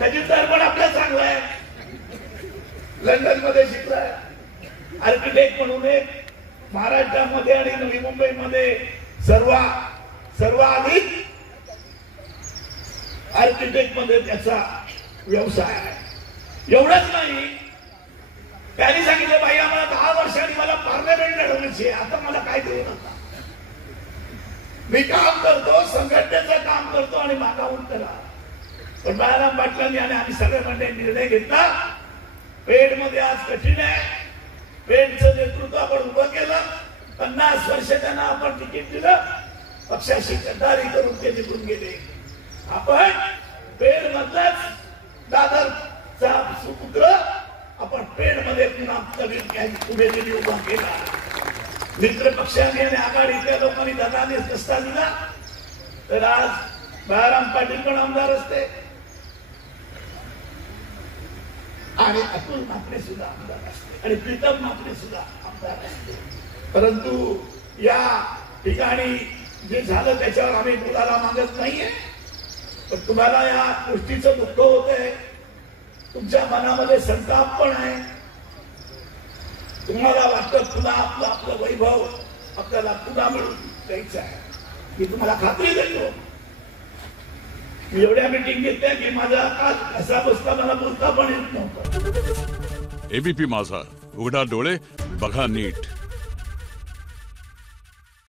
खजिनदार पण आपला चांगला आहे, लंडन मध्ये शिकलाय, आर्किटेक्ट म्हणून एक महाराष्ट्रामध्ये आणि नवी मुंबईमध्ये सर्वाधिक आर्किटेक्ट मध्ये त्याचा व्यवसाय आहे। एवढंच नाही, त्यांनी सांगितलं बाई आम्हाला 10 वर्षांनी मला पार्लमेंट लढवण्याची आहे, आता मला काय देऊ नका, मी काम करतो, संघटनेचं काम करतो आणि मागावून करा। पण बाळाराम पाटलांनी आणि आम्ही सगळे मंडळी निर्णय घेतला, पेड मध्ये आज कठीण आहे, पेडचं नेतृत्व आपण उभं केलं, 50 वर्ष त्यांना आपण तिकीट दिलं, पक्षाशी गद्दारी करून ते निघून गेले। आपण पेड मधलाच दादरचा सुपुत्र आपण पेड मध्ये पुन्हा पुढे उभा केला। मित्र पक्षांनी आणि आघाडीतल्या लोकांनी दादाने रस्ता दिला, तर आज बाळाराम पाटील पण आमदार असते आणि अतुल म्हात्रे सुद्धा आमदार असते आणि प्रीतम म्हात्रे सुद्धा आमदार असते। परंतु या ठिकाणी जे झालं त्याच्यावर आम्ही बोलायला मागत नाहीये, पण तुम्हाला या गोष्टीचं दुःख होत आहे, तुमच्या मनामध्ये संताप पण आहे, तुम्हाला वाटतं पुन्हा आपलं वैभव आपल्याला पुन्हा मिळून द्यायचं आहे। मी तुम्हाला खात्री देतो, मी एवढ्या मीटिंग घेतल्या की माझा आज असा बसता मला बोलता पण येत नव्हतं। एबीपी माझा, उघडा डोळे बघा नीट।